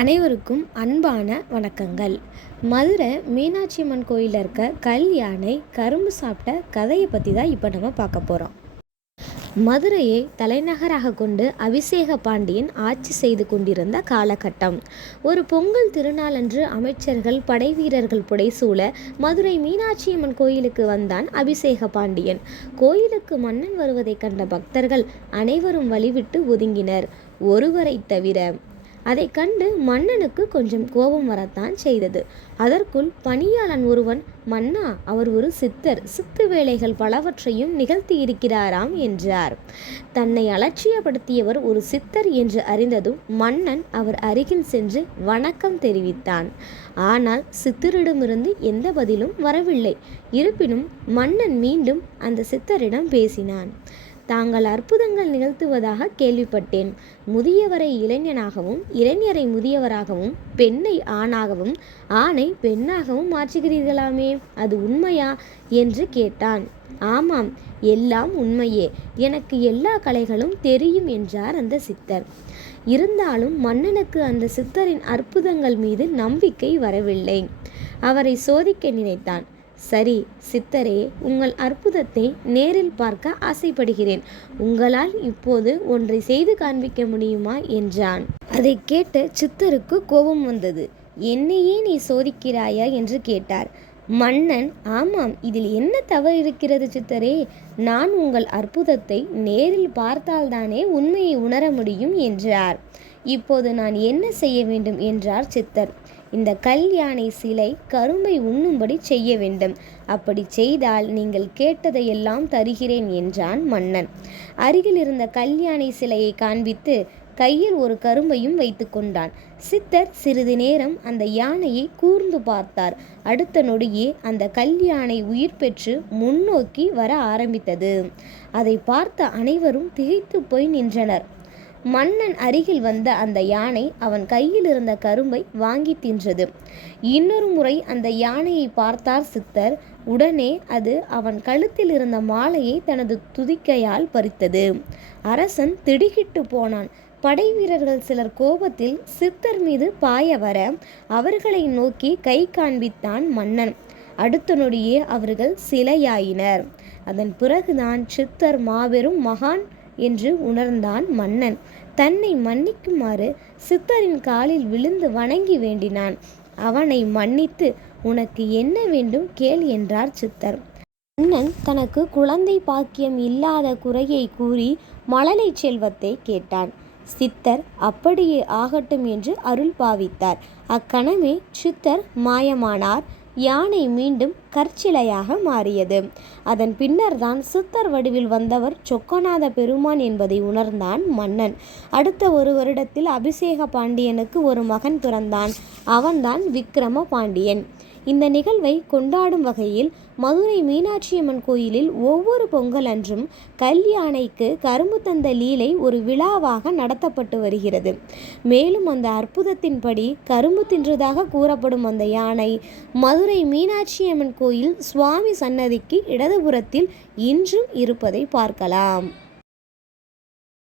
அனைவருக்கும் அன்பான வணக்கங்கள். மதுரை மீனாட்சி அம்மன் கோயிலில் இருக்க கல் யானை கரும்பு சாப்பிட்ட கதையை பற்றி தான் இப்போ நம்ம பார்க்க போகிறோம். மதுரையை தலைநகராக கொண்டு அபிஷேக பாண்டியன் ஆட்சி செய்து கொண்டிருந்த காலகட்டம். ஒரு பொங்கல் திருநாளன்று அமைச்சர்கள் படை வீரர்கள் புடைசூழ மதுரை மீனாட்சி அம்மன் கோயிலுக்கு வந்தான் அபிஷேக பாண்டியன். கோயிலுக்கு மன்னன் வருவதை கண்ட பக்தர்கள் அனைவரும் வழிவிட்டு ஒதுங்கினர், ஒருவரை தவிர. அதை கண்டு மன்னனுக்கு கொஞ்சம் கோபம் வரத்தான் செய்தது. அதற்குள் பணியாளன் ஒருவன், மன்னா, அவர் ஒரு சித்தர், சித்து வேலைகள் பலவற்றையும் நிகழ்த்தி இருக்கிறாராம் என்றார். தன்னை அலட்சியப்படுத்தியவர் ஒரு சித்தர் என்று அறிந்ததும் மன்னன் அவர் அருகில் சென்று வணக்கம் தெரிவித்தான். ஆனால் சித்தரிடமிருந்து எந்த பதிலும் வரவில்லை. இருப்பினும் மன்னன் மீண்டும் அந்த சித்தரிடம் பேசினான். தாங்கள் அற்புதங்கள் நிகழ்த்துவதாக கேள்விப்பட்டேன். முதியவரை இளைஞனாகவும் இளைஞரை முதியவராகவும் பெண்ணை ஆணாகவும் ஆணை பெண்ணாகவும் மாற்றுகிறீர்களாமே, அது உண்மையா என்று கேட்டான். ஆமாம், எல்லாம் உண்மையே. எனக்கு எல்லா கலைகளும் தெரியும் என்றார் அந்த சித்தர். இருந்தாலும் மன்னனுக்கு அந்த சித்தரின் அற்புதங்கள் மீது நம்பிக்கை வரவில்லை. அவரை சோதிக்க நினைத்தான். சரி சித்தரே, உங்கள் அற்புதத்தை நேரில் பார்க்க ஆசைப்படுகிறேன். உங்களால் இப்போது ஒன்றை செய்து காண்பிக்க முடியுமா என்றான். அதை கேட்ட சித்தருக்கு கோபம் வந்தது. என்னையே நீ சோதிக்கிறாயா என்று கேட்டார். மன்னன், ஆமாம், இதில் என்ன தவறு இருக்கிறது சித்தரே? நான் உங்கள் அற்புதத்தை நேரில் பார்த்தால்தானே உண்மையை உணர முடியும் என்றார். இப்போது நான் என்ன செய்ய வேண்டும் என்றார் சித்தர். இந்த கல் யானை சிலை கரும்பை உண்ணும்படி செய்ய வேண்டும். அப்படி செய்தால் நீங்கள் கேட்டதையெல்லாம் தருகிறேன் என்றான் மன்னன். அருகில் இருந்த கல் யானை சிலையை காண்பித்து கையில் ஒரு கரும்பையும் வைத்து கொண்டான். சித்தர் சிறிது நேரம் அந்த யானையை கூர்ந்து பார்த்தார். அடுத்த நொடியே அந்த கல் யானை உயிர் பெற்று முன்னோக்கி வர ஆரம்பித்தது. அதை பார்த்த அனைவரும் திகைத்து போய் நின்றனர். மன்னன் அருகில் வந்த அந்த யானை அவன் கையில் இருந்த கரும்பை வாங்கி தின்றது. இன்னொரு முறை அந்த யானையை பார்த்தார் சித்தர். உடனே அது அவன் கழுத்தில் இருந்த மாலையை தனது துதிக்கையால் பறித்தது. அரசன் திடுக்கிட்டு போனான். படை வீரர்கள் சிலர் கோபத்தில் சித்தர் மீது பாய வர அவர்களை நோக்கி கை காண்பித்தான் மன்னன். அடுத்த நொடியே அவர்கள் சிலையாயினர். அதன் பிறகுதான் சித்தர் மாபெரும் மகான் என்று உணர்ந்தான் மன்னன். தன்னை மன்னிக்குமாறு சித்தரின் காலில் விழுந்து வணங்கி வேண்டினான். அவனை மன்னித்து, உனக்கு என்ன வேண்டும் கேள் என்றார் சித்தர். மன்னன் தனக்கு குழந்தை பாக்கியம் இல்லாத குறையை கூறி மழலை செல்வத்தை கேட்டான். சித்தர் அப்படியே ஆகட்டும் என்று அருள் பாவித்தார். அக்கணமே சித்தர் மாயமானார். யானை மீண்டும் கற்சிலையாக மாறியது. அதன் பின்னர் தான் சித்தர் வடிவில் வந்தவர் சொக்கநாத பெருமான் என்பதை உணர்ந்தான் மன்னன். அடுத்த ஒரு வருடத்தில் அபிஷேக பாண்டியனுக்கு ஒரு மகன் பிறந்தான். அவன்தான் விக்கிரம பாண்டியன். இந்த நிகழ்வை கொண்டாடும் வகையில் மதுரை மீனாட்சி அம்மன் கோயிலில் ஒவ்வொரு பொங்கல் அன்றும் கல் யானைக்கு கரும்பு தந்த லீலை ஒரு விழாவாக நடத்தப்பட்டு வருகிறது. மேலும் அந்த அற்புதத்தின்படி கரும்பு தின்றதாக கூறப்படும் அந்த யானை மதுரை மீனாட்சி அம்மன் கோயில் சுவாமி சன்னதிக்கு இடதுபுறத்தில் இன்றும் இருப்பதை பார்க்கலாம்.